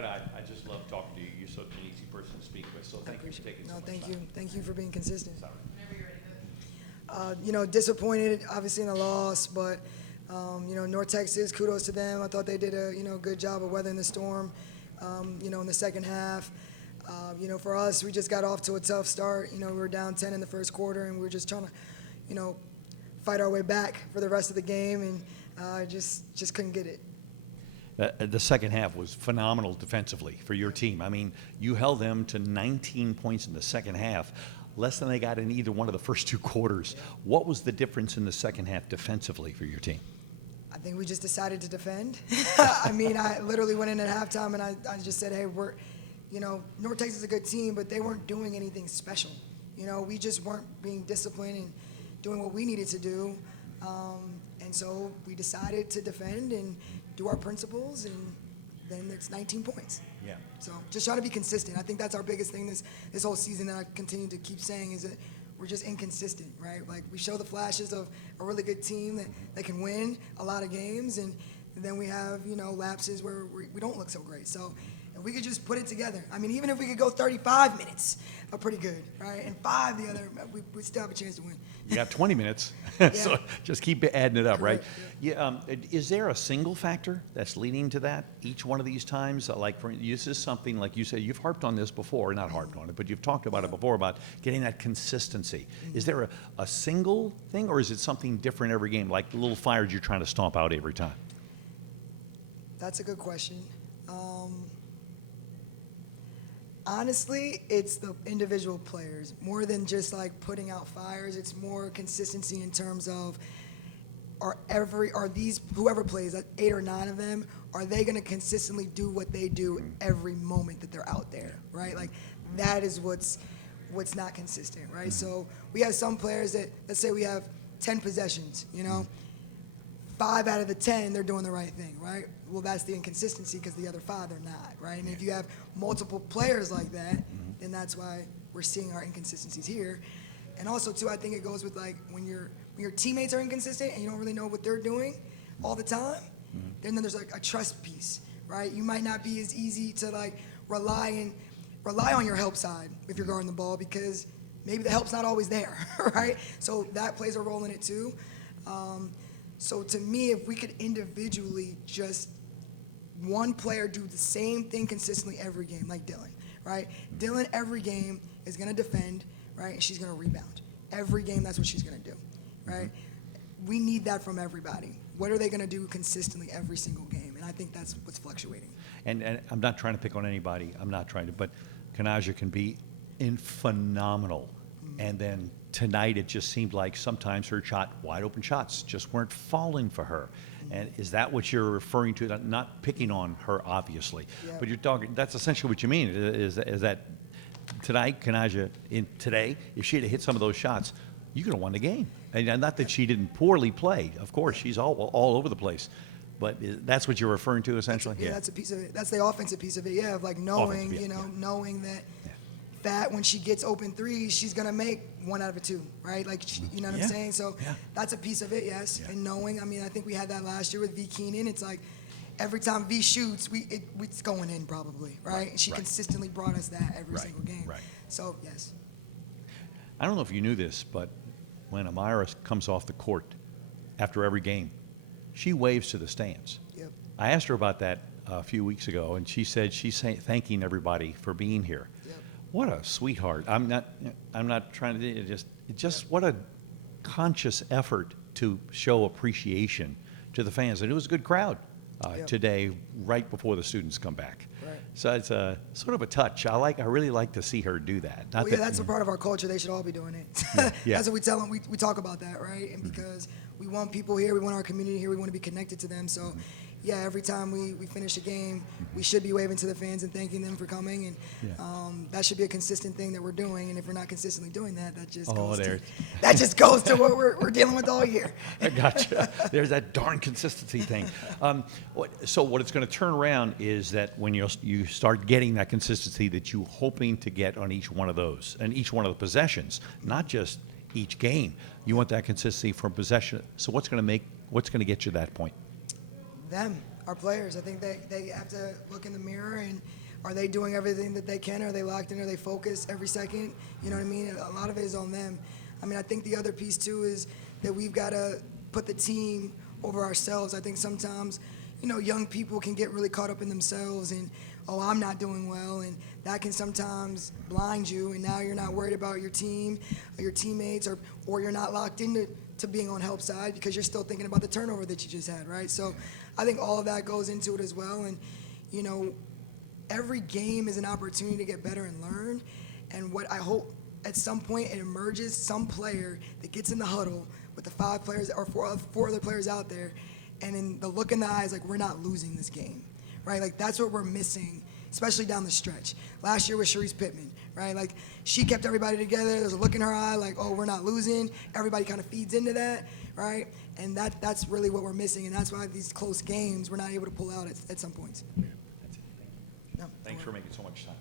But I just love talking to you. You're such an easy person to speak with, so thank you for taking so much thank time. you. Thank you for being consistent. Sorry. Disappointed, obviously, in the loss, but, North Texas, kudos to them. I thought they did a, good job of weathering the storm, in the second half. For us, we just got off to a tough start. We were down 10 in the first quarter, and we were just trying to, fight our way back for the rest of the game, and just couldn't get it. The second half was phenomenal defensively for your team. I mean, you held them to 19 points in the second half, less than they got in either one of the first two quarters. What was the difference in the second half defensively for your team? I think we just decided to defend. I literally went in at halftime, and I just said, hey, North Texas is a good team, but they weren't doing anything special. We just weren't being disciplined and doing what we needed to do. And so we decided to defend and do our principles, and then it's 19 points. Yeah. So just try to be consistent. I think that's our biggest thing this whole season that I continue to keep saying is that we're just inconsistent, right? Like, we show the flashes of a really good team that can win a lot of games, and then we have, lapses where we don't look so great. So if we could just put it together, even if we could go 35 minutes, are pretty good, right? And 5 the other, we still have a chance to win. You got 20 minutes, so just keep adding it up, Correct, right? Yeah. Is there a single factor that's leading to that each one of these times? This is something, like you said, you've harped on this before, not harped on it, but you've talked about it before, about getting that consistency. Is there a single thing, or is it something different every game, like the little fires you're trying to stomp out every time? That's a good question. Honestly, it's the individual players. More than just like putting out fires, it's more consistency in terms of whoever plays, 8 or 9 of them, are they going to consistently do what they do every moment that they're out there, right? Like, that is what's not consistent, right? So we have some players that, let's say we have 10 possessions, 5 out of the 10, they're doing the right thing, right? Well, that's the inconsistency, because the other 5 are not, right? And if you have multiple players like that, then that's why we're seeing our inconsistencies here. And also, too, I think it goes with, like, when your teammates are inconsistent and you don't really know what they're doing all the time, then there's, like, a trust piece, right? You might not be as easy to, like, rely on your help side if you're guarding the ball, because maybe the help's not always there, right? So that plays a role in it, too. So to me, if we could individually just one player do the same thing consistently every game, like Dylan, right? Dylan every game is going to defend, right? And she's going to rebound. Every game, that's what she's going to do, right? We need that from everybody. What are they going to do consistently every single game? And I think that's what's fluctuating. And I'm not trying to pick on anybody. I'm not trying to, but Kanaja can be phenomenal. And then tonight, it just seemed like sometimes her wide open shots just weren't falling for her. And is that what you're referring to? Not picking on her, obviously, but you're talking. That's essentially what you mean. Is that tonight, Kanaja, today, if she had hit some of those shots, you could have won the game. And not that she didn't poorly play. Of course, she's all over the place. But that's what you're referring to, essentially. Yeah, that's a piece of it. That's the offensive piece of it. Yeah, of like knowing, knowing that. That when she gets open threes, she's going to make 1 out of 2, right? Like, you know what I'm saying? So that's a piece of it, yes. And knowing, I think we had that last year with V Keenan. It's like every time V shoots, it's going in probably, right? And she consistently brought us that every single game. Right. So, yes. I don't know if you knew this, but when Amira comes off the court after every game, she waves to the stands. Yep. I asked her about that a few weeks ago, and she said she's thanking everybody for being here. Yep. What a sweetheart. I'm not trying to just what a conscious effort to show appreciation to the fans. And it was a good crowd today, right before the students come back. Right. So it's a sort of a touch. I really like to see her do that. That's a part of our culture. They should all be doing it. That's what we tell them. We talk about that, right? And because we want people here, we want our community here, we want to be connected to them. So every time we finish a game, we should be waving to the fans and thanking them for coming, and that should be a consistent thing that we're doing. And if we're not consistently doing that, that just goes to what we're dealing with all year. I gotcha. There's that darn consistency thing. So what it's going to turn around is that when you start getting that consistency that you're hoping to get on each one of those and each one of the possessions, not just each game. You want that consistency from possession. So what's going to get you to that point? Them. our players. I think they have to look in the mirror and are they doing everything that they can? Are they locked in? Are they focused every second? You know what I mean? A lot of it is on them. I mean, I think the other piece too is that we've got to put the team over ourselves. I think sometimes, young people can get really caught up in themselves and, oh, I'm not doing well, and that can sometimes blind you, and now you're not worried about your team or your teammates, or you're not locked into being on help side because you're still thinking about the turnover that you just had, right? So I think all of that goes into it as well, and, every game is an opportunity to get better and learn, and what I hope at some point it emerges some player that gets in the huddle with the 5 players or four other players out there, and in the look in the eyes, like, we're not losing this game, right? Like, that's what we're missing, especially down the stretch. Last year with Sharice Pittman, right? Like, she kept everybody together. There's a look in her eye like, oh, we're not losing. Everybody kind of feeds into that, right? And that's really what we're missing, and that's why these close games we're not able to pull out at some points. That's it. Thank you. No, Thanks for making so much time.